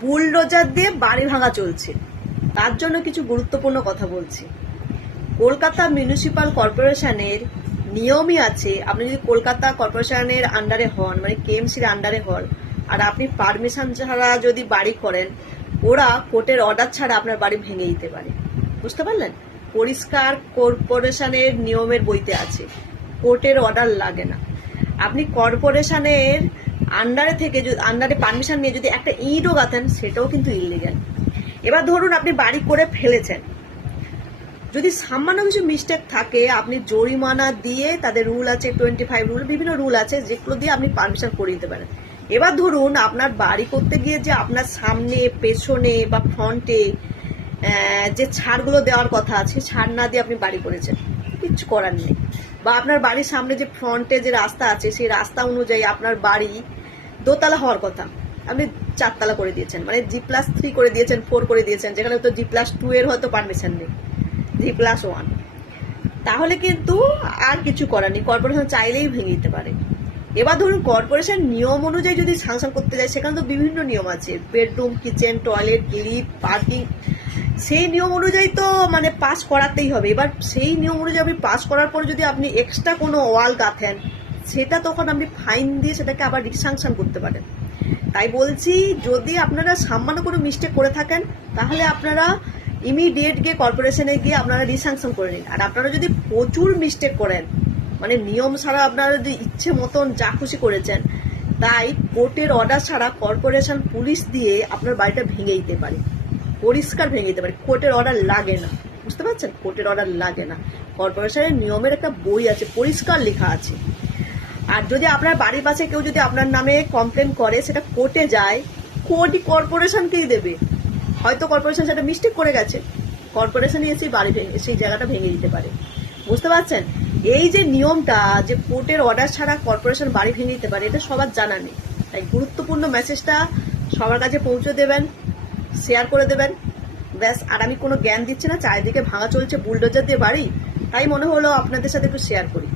Bulldozer দিয়ে বাড়ি ভাঙা চলছে। তার জন্য কিছু গুরুত্বপূর্ণ কথা বলছি। কলকাতা মিউনিসিপাল কর্পোরেশনের নিয়মই আছে, আপনি যদি কলকাতা কর্পোরেশনের আন্ডারে হন, মানে কেএমসির আন্ডারে হন, আর আপনি পারমিশন ছাড়া যদি বাড়ি করেন, ওরা কোর্টের অর্ডার ছাড়া আপনার বাড়ি ভেঙে দিতে পারে। বুঝতে পারলেন? পরিষ্কার কর্পোরেশনের নিয়মের বইতে আছে, কোর্টের অর্ডার লাগে না। আপনি কর্পোরেশনের আন্ডারে থেকে আন্ডারে পারমিশন নিয়ে যদি একটা ইটও গাঁথেন, সেটাও কিন্তু ইলিগাল। এবার ধরুন আপনি বাড়ি করে ফেলেছেন, যদি সামান্য কিছু মিস্টেক থাকে, আপনি জরিমানা দিয়ে, তাদের রুল আছে 25 রুল, বিভিন্ন রুল আছে, যেগুলো দিয়ে আপনি পারমিশন করে দিতে পারেন। এবার ধরুন আপনার বাড়ি করতে গিয়ে যে আপনার সামনে, পেছনে বা ফ্রন্টে যে ছাড়গুলো দেওয়ার কথা আছে, ছাড় না দিয়ে আপনি বাড়ি করেছেন, কিছু করার নেই। বা আপনার বাড়ির সামনে যে ফ্রন্টে যে রাস্তা আছে, সেই রাস্তা অনুযায়ী আপনার বাড়ি দোতলা হওয়ার কথা, আপনি 4 তলা করে দিয়েছেন, মানে G+3 করে দিয়েছেন, 4 করে দিয়েছেন, যেখানে তো G+2 এর হয়তো পারমিশন নেই, G+1। তাহলে কিন্তু আর কিছু করার নেই, কর্পোরেশন চাইলেই ভেঙে দিতে পারে। এবার ধরুন কর্পোরেশন নিয়ম অনুযায়ী যদি স্যাংশন করতে যায়, সেখানে তো বিভিন্ন নিয়ম আছে, bedroom, kitchen, toilet, lift, parking, সেই নিয়ম অনুযায়ী তো মানে পাস করাতেই হবে। এবার সেই নিয়ম অনুযায়ী আপনি পাস করার পরে যদি আপনি এক্সট্রা কোনো ওয়াল গাঁথেন, সেটা তখন আপনি ফাইন দিয়ে সেটাকে আবার রিস্যাংশন করতে পারেন। তাই বলছি, যদি আপনারা সামান্য কোনো মিস্টেক করে থাকেন, তাহলে আপনারা ইমিডিয়েট গিয়ে কর্পোরেশনে গিয়ে আপনারা রিস্যাংশন করে নিন। আর আপনারা যদি প্রচুর মিস্টেক করেন, মানে নিয়ম ছাড়া আপনারা যদি ইচ্ছে মতন যা খুশি করেছেন, তাই কোর্টের অর্ডার ছাড়া কর্পোরেশন পুলিশ দিয়ে আপনার বাড়িটা ভেঙে দিতে পারে, পরিষ্কার ভেঙে দিতে পারে। কোর্টের অর্ডার লাগে না, বুঝতে পারছেন? কোর্টের অর্ডার লাগে না। কর্পোরেশনের নিয়মের একটা বই আছে, পরিষ্কার লেখা আছে। আর যদি আপনার বাড়ির পাশে কেউ যদি আপনার নামে কমপ্লেন করে, সেটা কোর্টে যায়, কোর্টই কর্পোরেশনকেই দেবে। হয়তো কর্পোরেশন সেটা মিস্টেক করে গেছে, কর্পোরেশনই এসে বাড়ি ভেঙে, সেই জায়গাটা ভেঙে দিতে পারে। বুঝতে পারছেন? এই যে নিয়মটা, যে কোর্টের অর্ডার ছাড়া কর্পোরেশন বাড়ি ভেঙে দিতে পারে, এটা সবার জানা নেই। তাই গুরুত্বপূর্ণ মেসেজটা সবার কাছে পৌঁছে দেবেন, শেয়ার করে দেবেন। ব্যাস, আর আমি কোনো জ্ঞান দিচ্ছি না, চারিদিকে ভাঙা চলছে বুলডোজার দিয়ে বাড়ি, তাই মনে হলো আপনাদের সাথে একটু শেয়ার করি।